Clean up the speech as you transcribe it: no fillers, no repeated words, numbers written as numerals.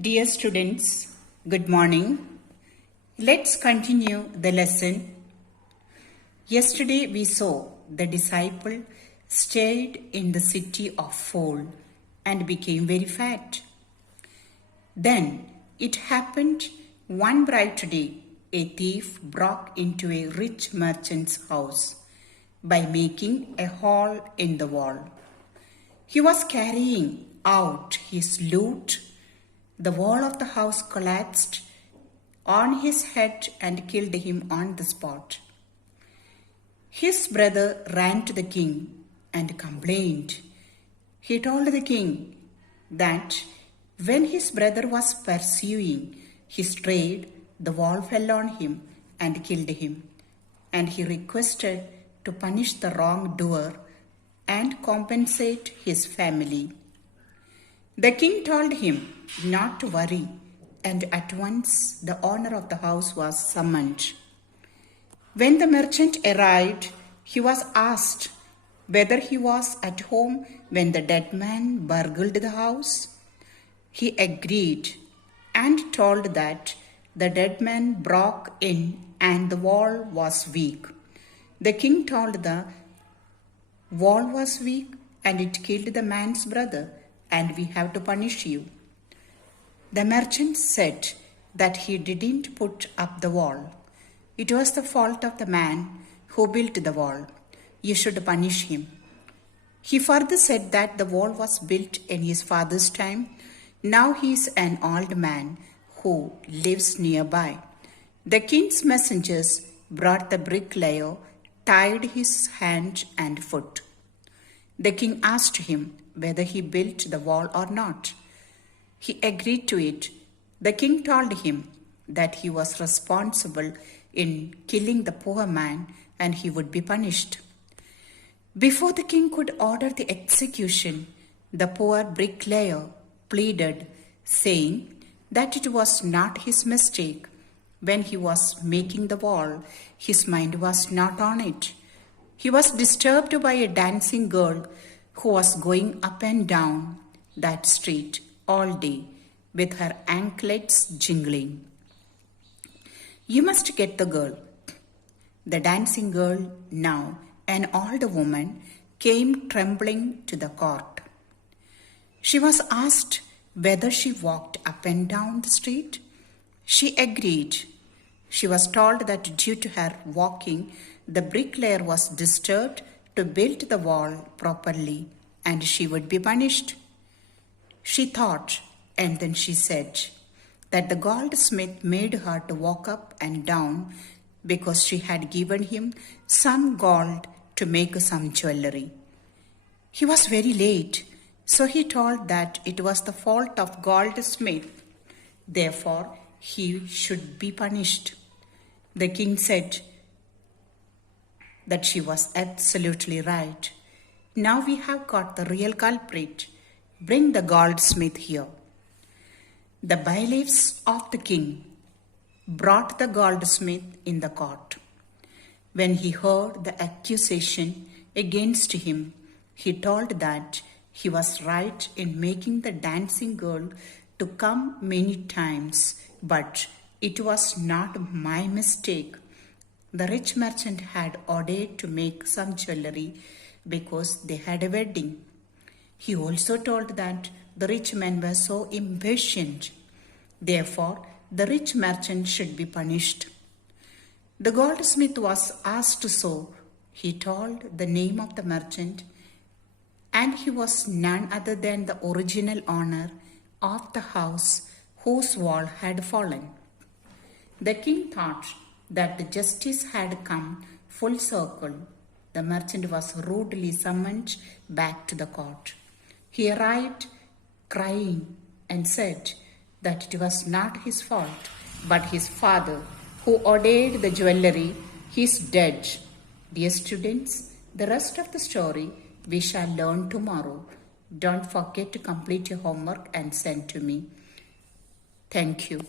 Dear students, good morning. Let's continue the lesson. Yesterday we saw the disciple stayed in the city of Foal and became very fat. Then it happened one bright day, a thief broke into a rich merchant's house by making a hole in the wall. He was carrying out his loot. The wall of the house collapsed on his head and killed him on the spot. His brother ran to the king and complained. He told the king that when his brother was pursuing his trade, the wall fell on him and killed him, and he requested to punish the wrongdoer and compensate his family. The king told him not to worry, and at once the owner of the house was summoned. When the merchant arrived, he was asked whether he was at home when the dead man burgled the house. He agreed and told that the dead man broke in and the wall was weak. The king told the wall was weak and it killed the man's brother, and we have to punish you. The merchant said that he didn't put up the wall. It was the fault of the man who built the wall. You should punish him. He further said that the wall was built in his father's time. Now he is an old man who lives nearby. The king's messengers brought the bricklayer, tied his hand and foot. The king asked him whether he built the wall or not. He agreed to it. The king told him that he was responsible in killing the poor man and he would be punished. Before the king could order the execution, the poor bricklayer pleaded, saying that it was not his mistake. When he was making the wall, his mind was not on it. He was disturbed by a dancing girl who was going up and down that street all day with her anklets jingling. You must get the girl. The dancing girl, now an old woman, came trembling to the court. She was asked whether she walked up and down the street. She agreed. She was told that due to her walking, the bricklayer was disturbed to build the wall properly and she would be punished. She thought, and then she said that the goldsmith made her to walk up and down because she had given him some gold to make some jewelry. He was very late, so he told that it was the fault of goldsmith. Therefore, he should be punished. The king said that she was absolutely right. Now we have got the real culprit. Bring the goldsmith here. The bailiffs of the king brought the goldsmith in the court. When he heard the accusation against him, he told that he was right in making the dancing girl to come many times, but it was not my mistake. The rich merchant had ordered to make some jewelry because they had a wedding. He also told that the rich men were so impatient. Therefore, the rich merchant should be punished. The goldsmith was asked so. He told the name of the merchant, and he was none other than the original owner of the house whose wall had fallen. The king thought that the justice had come full circle. The merchant was rudely summoned back to the court. He arrived crying and said that it was not his fault, but his father who ordered the jewelry. He is dead. Dear students, the rest of the story we shall learn tomorrow. Don't forget to complete your homework and send to me. Thank you.